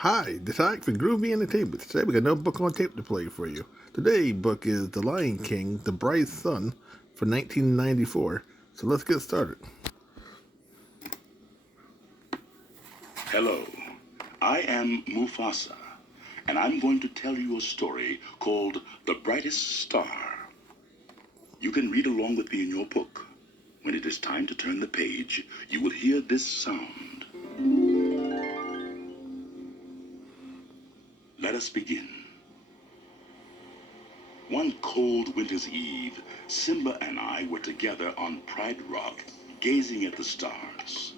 Hi, this is Ike from Groovy Entertainment. Today we got another book on tape to play for you. Today's book is The Lion King, The Brightest from 1994. So let's get started. Hello, I am Mufasa, and I'm going to tell you a story called The Brightest Star. You can read along with me in your book. When it is time to turn the page, you will hear this sound. Let us begin. One cold winter's eve, Simba and I were together on Pride Rock, gazing at the stars.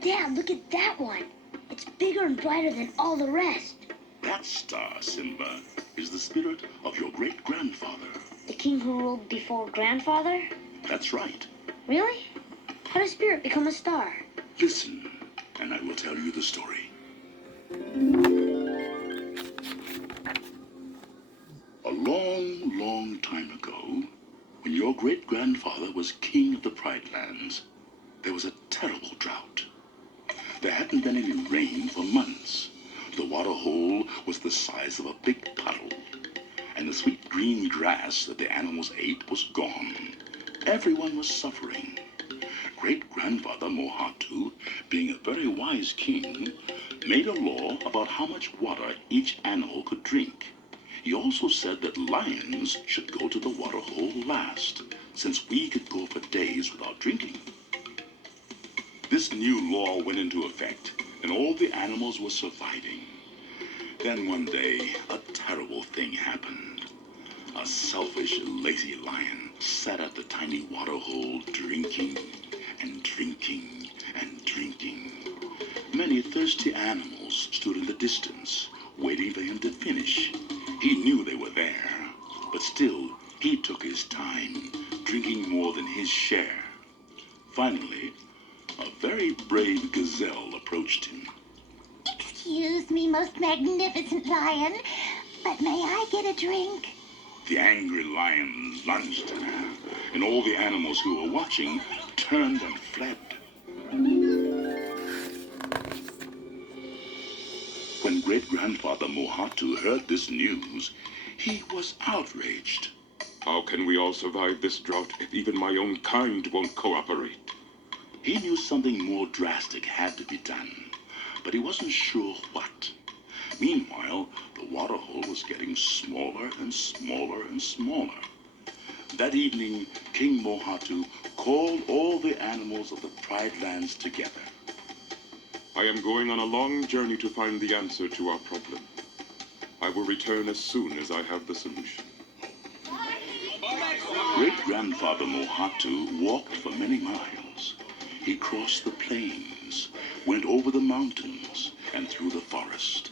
Dad, look at that one. It's bigger and brighter than all the rest. That star, Simba, is the spirit of your great-grandfather. The king who ruled before grandfather? That's right. Really? How does spirit become a star? Listen, and I will tell you the story. A long, long time ago, when your great-grandfather was king of the Pride Lands, there was a terrible drought. There hadn't been any rain for months. The water hole was the size of a big puddle, and the sweet green grass that the animals ate was gone. Everyone was suffering. Great-grandfather Mohatu, being a very wise king, made a law about how much water each animal could drink. He also said that lions should go to the water hole last, since we could go for days without drinking. This new law went into effect, and all the animals were surviving. Then one day, a terrible thing happened. A selfish, lazy lion sat at the tiny water hole drinking and drinking and drinking. Many thirsty animals stood in the distance, waiting for him to finish. He knew they were there, but still, he took his time, drinking more than his share. Finally, a very brave gazelle approached him. Excuse me, most magnificent lion, but may I get a drink? The angry lion lunged at her, and all the animals who were watching turned and fled. When great-grandfather Mohatu heard this news, he was outraged. How can we all survive this drought if even my own kind won't cooperate? He knew something more drastic had to be done, but he wasn't sure what. Meanwhile, the water hole was getting smaller and smaller and smaller. That evening, King Mohatu called all the animals of the Pride Lands together. I am going on a long journey to find the answer to our problem. I will return as soon as I have the solution. Great-grandfather Mohatu walked for many miles. He crossed the plains, went over the mountains, and through the forest.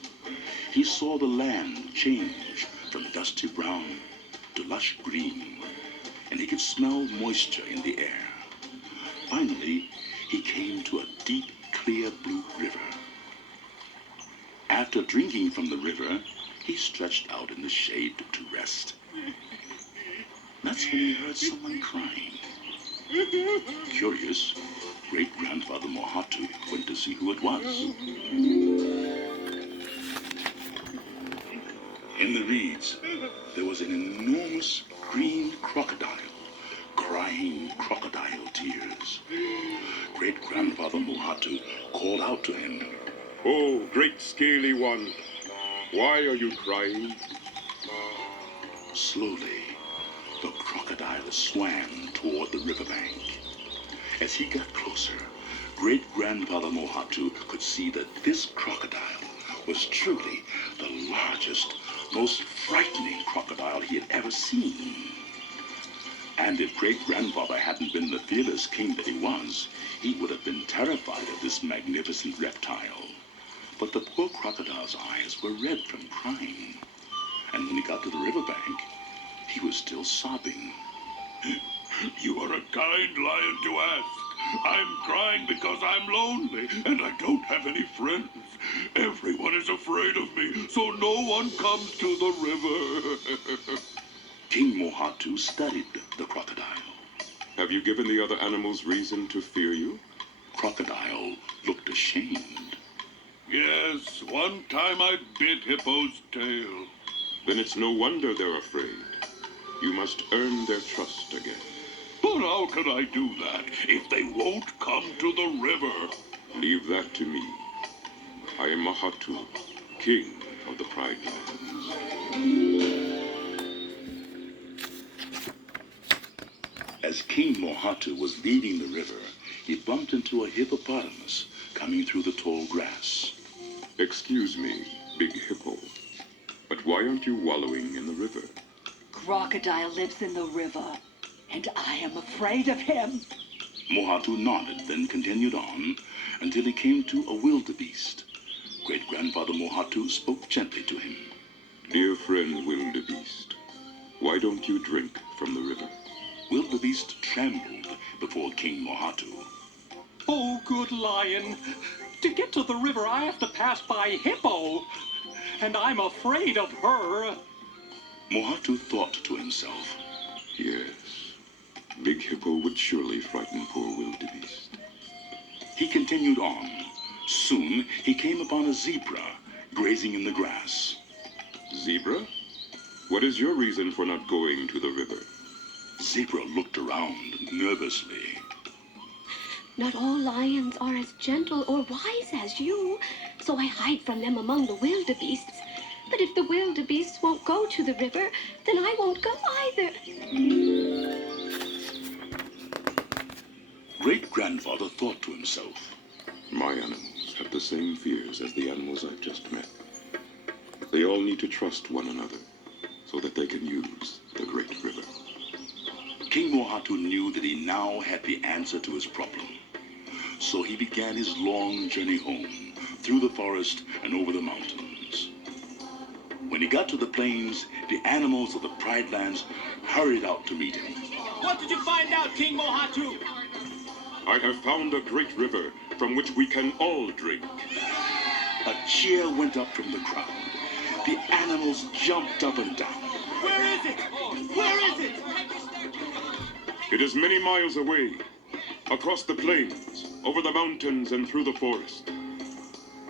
He saw the land change from dusty brown to lush green, and he could smell moisture in the air. Finally, he came to a deep, clear blue river. After drinking from the river, he stretched out in the shade to rest. That's when he heard someone crying. Curious, great-grandfather Mohatu went to see who it was. In the reeds, there was an enormous green crocodile, crying crocodile tears. Great-grandfather Mohatu called out to him. Oh, great scaly one, why are you crying? Slowly, the crocodile swam toward the riverbank. As he got closer, great-grandfather Mohatu could see that this crocodile was truly the largest, most frightening crocodile he had ever seen. And if great-grandfather hadn't been the fearless king that he was, he would have been terrified of this magnificent reptile. But the poor crocodile's eyes were red from crying. And when he got to the riverbank, he was still sobbing. You are a kind lion to ask. I'm crying because I'm lonely and I don't have any friends. Everyone is afraid of me, so no one comes to the river. King Mohatu studied the crocodile. Have you given the other animals reason to fear you? Crocodile looked ashamed. Yes, one time I bit Hippo's tail. Then it's no wonder they're afraid. You must earn their trust again. But how can I do that if they won't come to the river? Leave that to me. I am Mohatu, king of the Pride Lands. As King Mohatu was leaving the river, he bumped into a hippopotamus coming through the tall grass. Excuse me, Big Hippo, but why aren't you wallowing in the river? Crocodile lives in the river, and I am afraid of him. Mohatu nodded, then continued on until he came to a wildebeest. Great-grandfather Mohatu spoke gently to him. Dear friend Wildebeest, why don't you drink from the river? Wildebeest trembled before King Mohatu. Oh, good lion. To get to the river, I have to pass by Hippo. And I'm afraid of her. Mohatu thought to himself. Yes, Big Hippo would surely frighten poor Wildebeest. He continued on. Soon he came upon a zebra grazing in the grass. Zebra? What is your reason for not going to the river? Zebra looked around nervously. Not all lions are as gentle or wise as you, so I hide from them among the wildebeests. But if the wildebeests won't go to the river, then I won't go either. Great-grandfather thought to himself. My animals have the same fears as the animals I've just met. They all need to trust one another so that they can use the great river. King Mohatu knew that he now had the answer to his problem. So he began his long journey home, through the forest and over the mountains. When he got to the plains, the animals of the Pride Lands hurried out to meet him. What did you find out, King Mohatu? I have found a great river from which we can all drink. A cheer went up from the crowd. The animals jumped up and down. Where is it? Where is it? It is many miles away, across the plains, over the mountains and through the forest.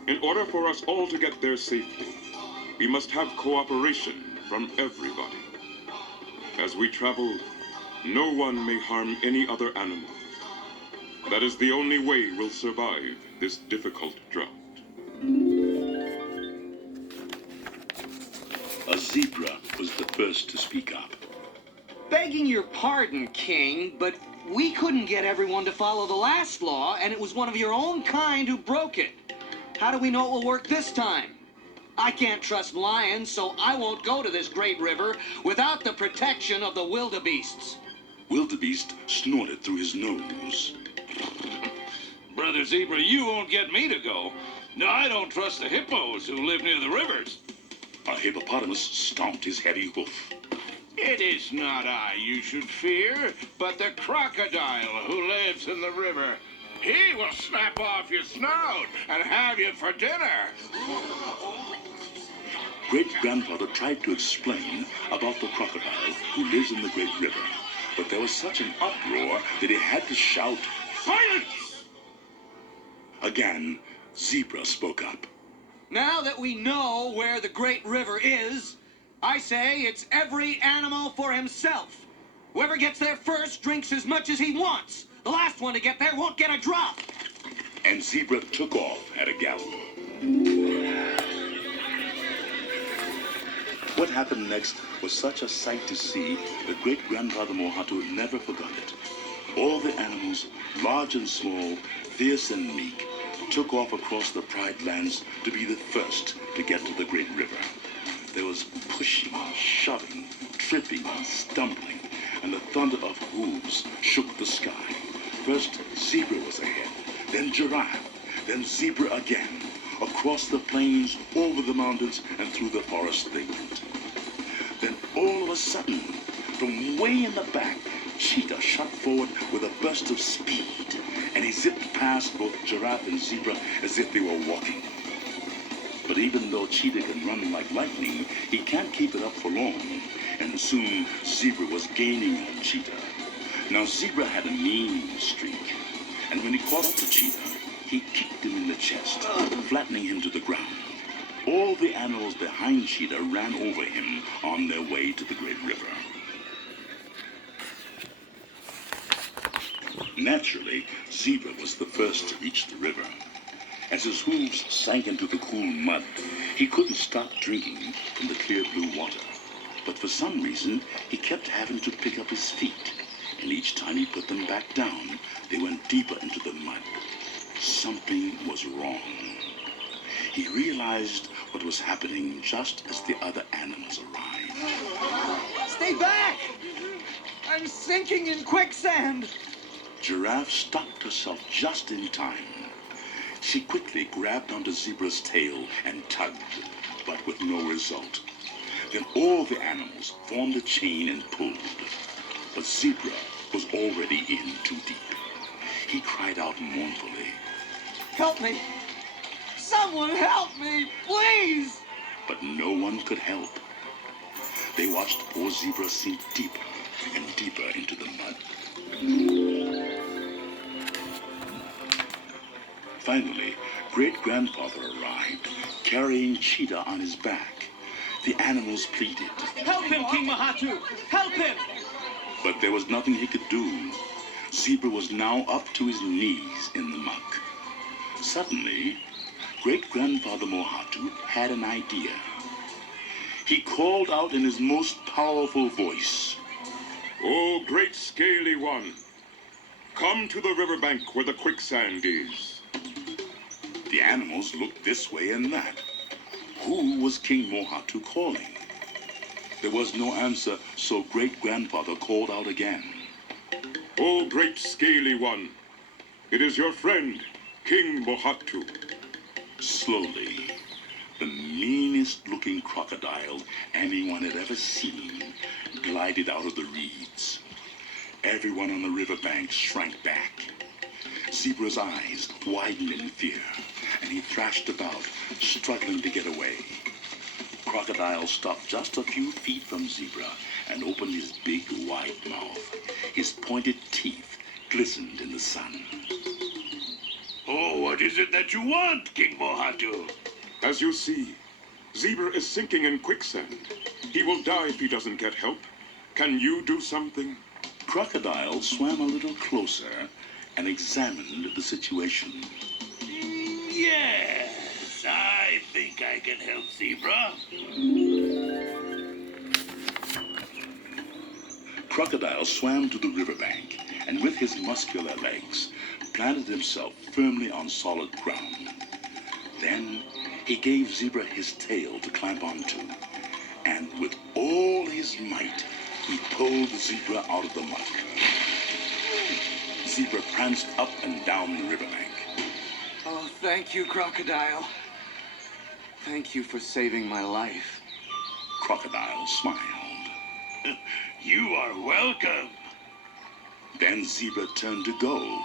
In order for us all to get there safely, we must have cooperation from everybody. As we travel, no one may harm any other animal. That is the only way we'll survive this difficult drought. A zebra was the first to speak up. Begging your pardon, King, but we couldn't get everyone to follow the last law, and it was one of your own kind who broke it. How do we know it will work this time? I can't trust lions, so I won't go to this great river without the protection of the wildebeests. Wildebeest snorted through his nose. Brother Zebra, you won't get me to go. No, I don't trust the hippos who live near the rivers. A hippopotamus stomped his heavy hoof. It is not I you should fear, but the crocodile who lives in the river. He will snap off your snout and have you for dinner. Great-grandfather tried to explain about the crocodile who lives in the great river, but there was such an uproar that he had to shout, "Silence!" Again, Zebra spoke up. Now that we know where the great river is, I say it's every animal for himself. Whoever gets there first drinks as much as he wants. The last one to get there won't get a drop. And Zebra took off at a gallop. What happened next was such a sight to see that great-grandfather Mohatu never forgot it. All the animals, large and small, fierce and meek, took off across the Pride Lands to be the first to get to the great river. There was pushing, shoving, tripping, and stumbling, and the thunder of hooves shook the sky. First, Zebra was ahead, then Giraffe, then Zebra again. Across the plains, over the mountains, and through the forest they went. Then all of a sudden, from way in the back, Cheetah shot forward with a burst of speed, and he zipped past both Giraffe and Zebra as if they were walking. But even though Cheetah can run like lightning, he can't keep it up for long, and soon Zebra was gaining on Cheetah. Now Zebra had a mean streak, and when he caught up to Cheetah, he kicked him in the chest, flattening him to the ground. All the animals behind Cheetah ran over him on their way to the great river. Naturally, Zebra was the first to reach the river. As his hooves sank into the cool mud, he couldn't stop drinking from the clear blue water. But for some reason, he kept having to pick up his feet. And each time he put them back down, they went deeper into the mud. Something was wrong. He realized what was happening just as the other animals arrived. Stay back! I'm sinking in quicksand! Giraffe stopped herself just in time. She quickly grabbed onto Zebra's tail and tugged, but with no result. Then all the animals formed a chain and pulled. But Zebra was already in too deep. He cried out mournfully. Help me! Someone help me, please! But no one could help. They watched poor Zebra sink deeper and deeper into the mud. Finally, Great-Grandfather arrived, carrying Cheetah on his back. The animals pleaded. Help him, King Mohatu! Help him! But there was nothing he could do. Zebra was now up to his knees in the muck. Suddenly, Great-Grandfather Mohatu had an idea. He called out in his most powerful voice. "O great scaly one, come to the riverbank where the quicksand is." The animals looked this way and that. Who was King Mohatu calling? There was no answer, so Great-Grandfather called out again. "O great scaly one, it is your friend, King Mohatu." Slowly, the meanest-looking crocodile anyone had ever seen glided out of the reeds. Everyone on the riverbank shrank back. Zebra's eyes widened in fear, and he thrashed about, struggling to get away. Crocodile stopped just a few feet from Zebra and opened his big, wide mouth. His pointed teeth glistened in the sun. Oh, what is it that you want, King Mohatu? As you see, Zebra is sinking in quicksand. He will die if he doesn't get help. Can you do something? Crocodile swam a little closer and examined the situation. Yes, I think I can help Zebra. Crocodile swam to the riverbank and with his muscular legs planted himself firmly on solid ground. Then he gave Zebra his tail to climb onto, and with all his might, he pulled Zebra out of the muck. Zebra pranced up and down the riverbank. Oh, thank you, Crocodile. Thank you for saving my life. Crocodile smiled. You are welcome. Then Zebra turned to go,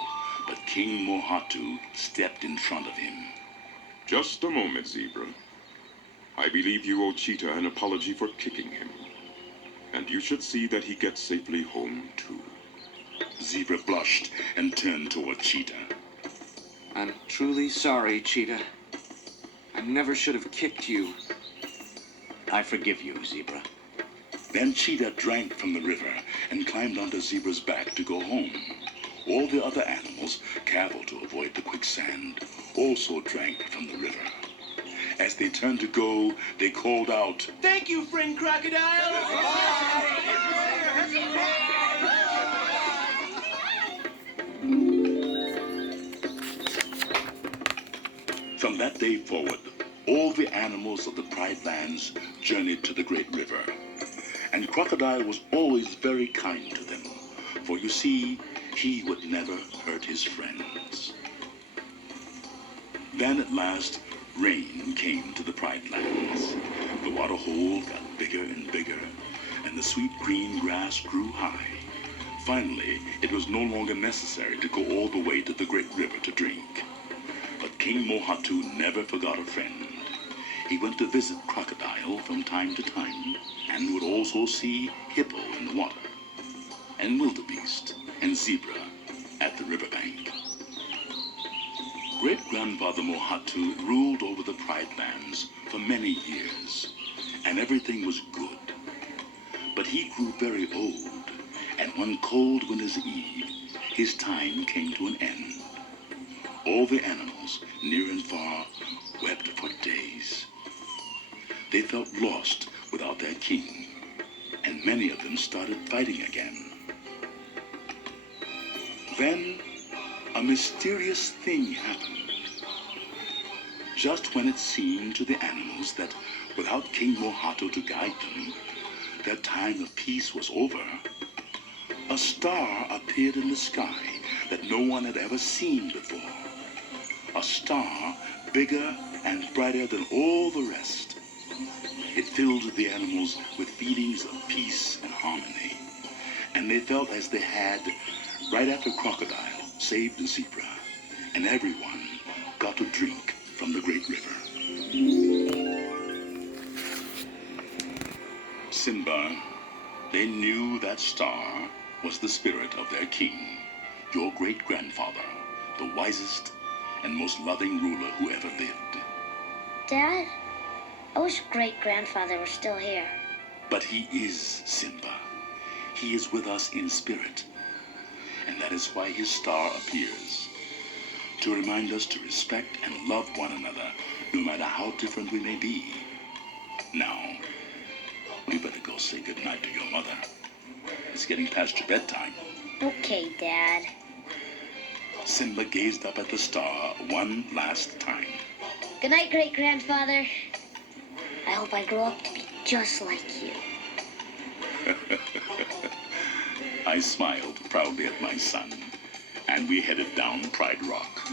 but King Mohatu stepped in front of him. Just a moment, Zebra. I believe you owe Cheetah an apology for kicking him. And you should see that he gets safely home, too. Zebra blushed and turned toward Cheetah. I'm truly sorry, Cheetah. I never should have kicked you. I forgive you, Zebra. Then Cheetah drank from the river and climbed onto Zebra's back to go home. All the other animals, careful to avoid the quicksand, also drank from the river. As they turned to go, they called out, Thank you, friend Crocodile! From that day forward, all the animals of the Pride Lands journeyed to the great river. And Crocodile was always very kind to them, for you see, he would never hurt his friends. Then at last, rain came to the Pride Lands. The water hole got bigger and bigger, and the sweet green grass grew high. Finally, it was no longer necessary to go all the way to the great river to drink. But King Mohatu never forgot a friend. He went to visit Crocodile from time to time, and would also see Hippo in the water, and Wildebeest and Zebra at the riverbank. Great-grandfather Mohatu ruled over the Pride Lands for many years, and everything was good. But he grew very old, and one cold winter's eve, his time came to an end. All the animals, near and far, wept for days. They felt lost without their king, and many of them started fighting again. Then, a mysterious thing happened. Just when it seemed to the animals that without King Mohatu to guide them, their time of peace was over, a star appeared in the sky that no one had ever seen before. A star bigger and brighter than all the rest. It filled the animals with feelings of peace and harmony, and they felt as they had right after Crocodile saved the zebra, and everyone got to drink from the great river. Simba, they knew that star was the spirit of their king, your great-grandfather, the wisest and most loving ruler who ever lived. Dad, I wish great-grandfather were still here. But he is Simba. He is with us in spirit, and that is why his star appears, to remind us to respect and love one another, no matter how different we may be. Now, you better go say goodnight to your mother. It's getting past your bedtime. Okay, Dad. Simba gazed up at the star one last time. Good night, great-grandfather. I hope I grow up to be just like you. I smiled proudly at my son, and we headed down Pride Rock.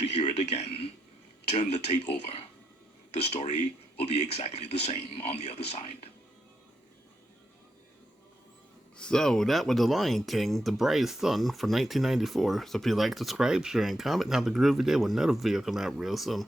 to hear it again, turn the tape over. The story will be exactly the same on the other side. So, that was The Lion King, The Brightest Sun from 1994. So if you like, subscribe, share, and comment, and have a groovy day with another video coming out real soon.